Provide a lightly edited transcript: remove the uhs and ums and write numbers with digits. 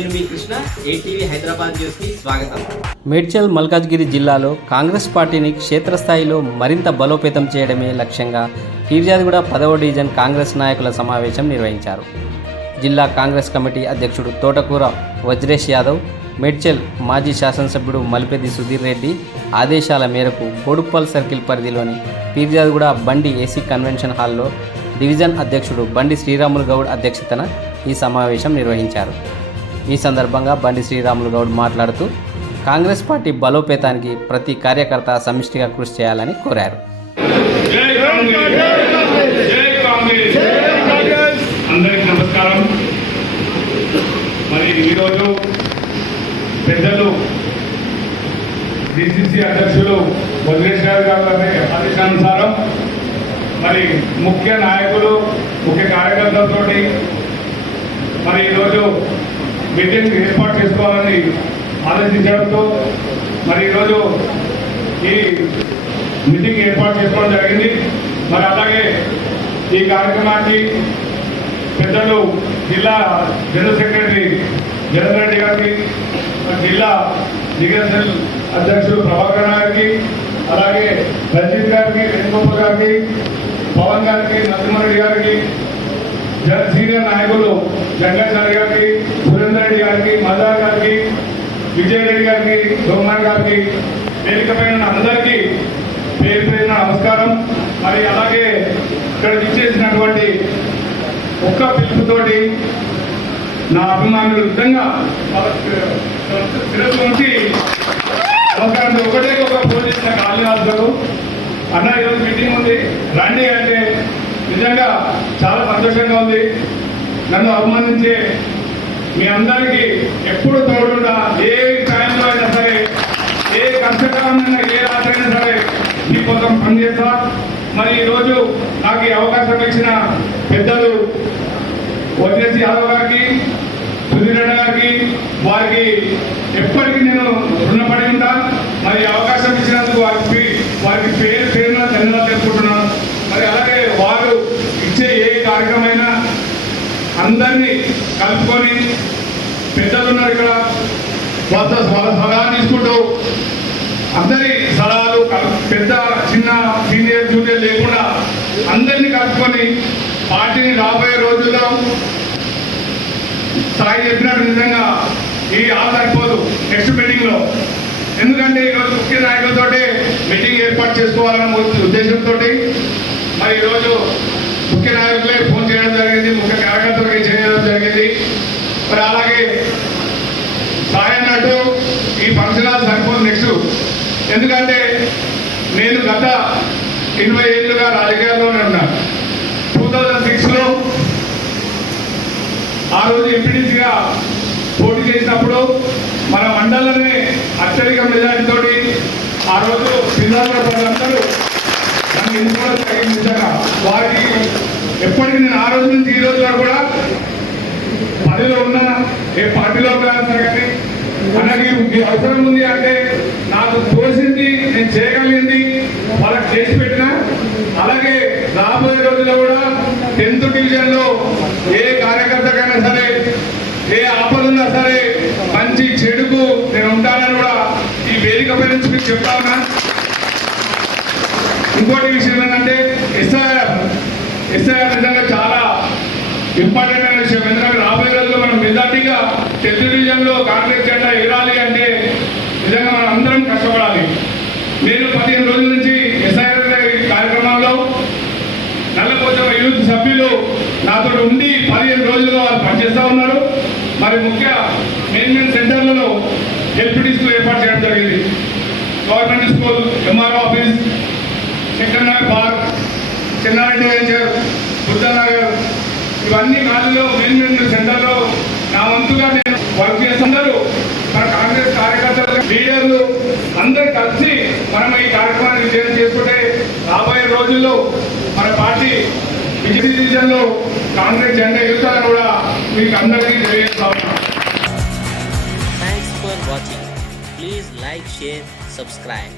నేను మీ కృష్ణ, ఏటీవీ హైదరాబాద్ న్యూస్కి స్వాగతం. మేడ్చల్ మల్కాజ్గిరి జిల్లాలో కాంగ్రెస్ పార్టీని క్షేత్రస్థాయిలో మరింత బలోపేతం చేయడమే లక్ష్యంగా ఫిర్యాదుగూడ 10వ డివిజన్ కాంగ్రెస్ నాయకుల సమావేశం నిర్వహించారు. జిల్లా కాంగ్రెస్ కమిటీ అధ్యక్షుడు తోటకూర వజ్రేష్ యాదవ్, మేడ్చల్ మాజీ శాసనసభ్యుడు మల్పెద్ది సుధీర్ రెడ్డి ఆదేశాల మేరకు బోడుప్పల్ సర్కిల్ పరిధిలోని ఫిర్యాదుగూడ బండి ఏసీ కన్వెన్షన్ హాల్లో డివిజన్ అధ్యక్షుడు బండి శ్రీరాములు గౌడ్ అధ్యక్షతన ఈ సమావేశం నిర్వహించారు. ఈ సందర్భంగా బండి శ్రీరాములు గౌడ్ మాట్లాడుతూ కాంగ్రెస్ పార్టీ బలోపేతానికి ప్రతి కార్యకర్త సమిష్టిగా కృషి చేయాలని కోరారు. అందరికీ నమస్కారం. మరి ఈరోజు పెద్దలు డిసిసి అధ్యక్షులు వజ్రేష్ గారి ఆదేశానుసారం మరి ముఖ్య నాయకులు ముఖ్య కార్యకర్తలతో మరి ఈరోజు మీటింగ్ ఏర్పాటు చేసుకోవాలని ఆలోచించడంతో మరి ఈరోజు ఈ మీటింగ్ ఏర్పాటు చేసుకోవడం జరిగింది. మరి అలాగే ఈ కార్యక్రమానికి పెద్దలు జిల్లా జనరల్ సెక్రటరీ జగన్ రెడ్డి గారికి, జిల్లా లీగల్ సెల్ అధ్యక్షుడు ప్రభాకర్ గారికి, అలాగే రంజిత్ గారికి, వేణుగోపాల్ గారికి, పవన్ గారికి, నరసింహారెడ్డి గారికి, సీనియర్ నాయకులు జంగాచారి గారికి, సురేందర్ రెడ్డి గారికి, మజార్ గారికి, విజయ్ రెడ్డి గారికి, సోమనాథ్ గారికి, వేదిక పైన అందరికీ పేరు పేరున నమస్కారం. మరి అలాగే ఇక్కడ ఇచ్చేసినటువంటి ఒక్క పిలుపుతోటి నా అభిమానులు విధంగా శిరస్సు నుంచి నమస్కారం. ఒకటే ఒక ఫోన్ చేసిన కాళీనాథ్ అన్న ఈరోజు మీటింగ్ ఉంది రండి అంటే నిజంగా చాలా సంతోషంగా ఉంది. నన్ను అభిమానించే మీ అందరికీ ఎప్పుడు తోడుండా, ఏ టైంలో అయినా సరే, ఏ కష్టకాలమైనా, ఏ రాత్రైనా సరే మీకోసం పనిచేస్తా. మరి ఈరోజు నాకు ఈ అవకాశం ఇచ్చిన పెద్దలు వజ్రేష్ యాదవ్ గారికి, సుధీర్ రెడ్డి గారికి, వారికి ఎప్పటికీ నేను రుణపడి ఉంటా. మరి అవకాశం ఇచ్చినందుకు వారికి పేరు పేరున ధన్యవాదాలు తెలుపుకుంటున్నాను. మరి అలాగే వారు ఇచ్చే ఏ కార్యక్రమైనా అందరినీ కలుపుకొని, పెద్దలు ఉన్నారు ఇక్కడ, వాళ్ళ సలహా తీసుకుంటూ అందరి సలహాలు పెద్ద చిన్న సీనియర్ జూనియర్ లేకుండా అందరినీ కలుపుకొని పార్టీని రాబోయే రోజుల్లో స్థాయి చెప్పినట్టు నిజంగా ఈ సరిపోదు నెక్స్ట్ మీటింగ్లో. ఎందుకంటే ఈరోజు ముఖ్య నాయకులతో మీటింగ్ ఏర్పాటు చేసుకోవాలన్న ఉద్దేశంతో మరి ఈరోజు ముఖ్య నాయకులే ఫోన్ చేయడం జరిగింది, ముఖ్య కార్యకర్తలకి చేయడం జరిగింది. మరి అలాగే సాయన్నట్టు ఈ ఫంక్షన్ హాల్ సరిపోదు నెక్స్ట్. ఎందుకంటే నేను గత 20 ఏళ్ళుగా రాజకీయాల్లోనే ఉన్నాను. 2006లో ఆ రోజు ఎంపీడీసీగా పోటీ చేసినప్పుడు మన మండలంలోనే అత్యధిక మెజార్టీతో ఆ రోజు ప్రజలందరూ నన్ను ఎన్నుకోవడం జరిగింది. వారికి ఎప్పటికీ నేను ఆ రోజు నుంచి ఈ రోజు వరకు కూడా పదవిలో ఉన్నా, ఏ పార్టీలో ఉన్నా కానీ అలాగే అవసరం ఉంది అంటే నాకు తోసింది, నేను చేయగలిగింది వాళ్ళకి చేసి పెట్టిన. అలాగే రాబోయే రోజుల్లో కూడా 10th డివిజన్లో ఏ కార్యకర్తకైనా సరే, ఏ ఆపదున్నా సరే, మంచి చెడుకు నేను ఉంటానని కూడా ఈ వేదిక పై నుంచి మీకు చెప్తా ఉన్నా. ఇంకోటి విషయం ఏంటంటే ఎస్ఐఆర్ నిజంగా చాలా ఇంపార్టెంట్ అయిన విషయం. ఎందుకంటే రాబోయే రోజుల్లో మనం మెజార్టీగా 10th డివిజన్లో కాంగ్రెస్ జెండా ఎగరాలి అంటే నిజంగా మనం అందరం కష్టపడాలి. నేను 15 రోజుల నుంచి ఎస్ఐఆర్ కార్యక్రమంలో నల్లపోచమ్మ యూత్ సభ్యులు నాతో ఉండి 15 రోజులుగా వాళ్ళు పనిచేస్తూ ఉన్నారు. మరి ముఖ్య మెయిన్ సెంటర్లలో ఎల్పిడి స్కూల్ ఏర్పాటు చేయడం జరిగింది. Government school, MRO office, Shankar Nagar park, Chennareddy venture, Buddhanagar, ఇవన్నీ నాలుగులో మెయిన్ సెంటర్లో నా వంతుగా నేను వర్క్ చేస్తున్నారు. మన కాంగ్రెస్ కార్యకర్తలు, లీడర్లు అందరూ కలిసి మనం ఈ కార్యక్రమాన్ని విజయం చేసుకుంటే రాబోయే రోజుల్లో మన పార్టీ విజయ డివిజన్లో కాంగ్రెస్ జెండా ఎగురుతారని కూడా మీకు అందరికీ తెలియజేస్తా ఉన్నాం. Thanks for watching. Please like, share, subscribe.